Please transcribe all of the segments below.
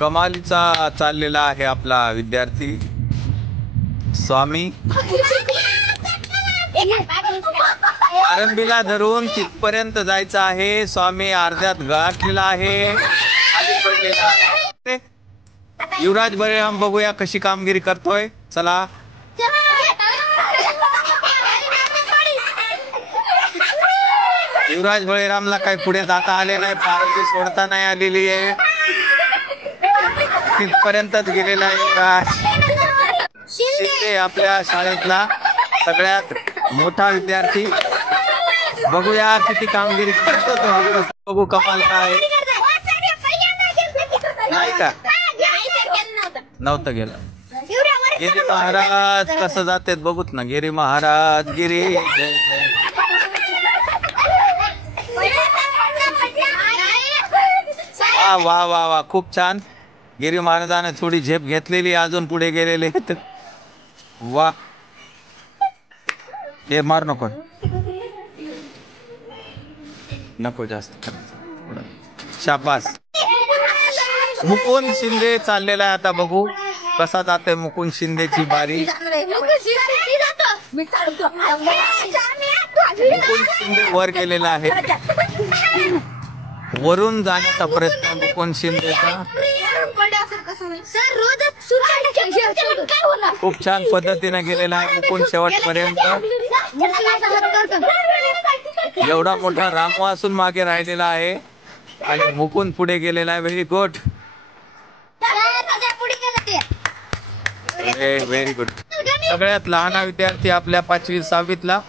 कमालीचा चाललेला आहे आपला विद्यार्थी स्वामी. आरंभीला धरून तिथपर्यंत जायचं आहे. स्वामी अर्ध्यात गाठलेला आहे. युवराज बळीराम बघूया कशी कामगिरी करतोय. चला युवराज बळीरामला काही पुढे जाता आले नाही. पारशी सोडता नाही आलेली आहे. तिथपर्यंतच गेलेला आहे. शिंदे आपल्या शाळेतला सगळ्यात मोठा विद्यार्थी. बघूया किती कामगिरी करतो तो. बघू कमाल काय नाही का नव्हतं गेलं. गिरी महाराज कसं जातात बघूत ना. गिरी महाराज गिरी वा वा वा खूप छान. गिरी महाराजाने थोडी झेप घेतलेली. अजून पुढे गेलेले वा. हे मार नको नको जास्त. शाबास. मुकुंद शिंदे चाललेला आहे. आता बघू कसा जाते मुकुंद शिंदेची बारी. मुकुंद शिंदे वर गेलेला आहे. वरून जाण्याचा प्रयत्न मुकुंद शिंदेचा खूप छान पद्धतीने गेलेला आहे. मुकुंद शेवटपर्यंत. एवढा मोठा रामू असून मागे राहिलेला आहे आणि मुकुंद पुढे गेलेला आहे. Very good very good. सगळ्यात लहान विद्यार्थी आपल्या 5वी 6वीतला.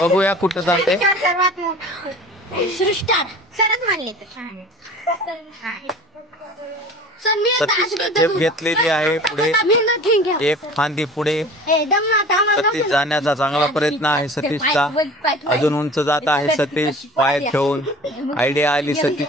बघूया कुठं जाते. झेप घेतलेली आहे. पुढे एक फांदी पुढे. सतीश जाण्याचा चांगला प्रयत्न आहे सतीशचा. अजून उंच जात आहे सतीश. पाय ठेवून आयडिया आली सतीश.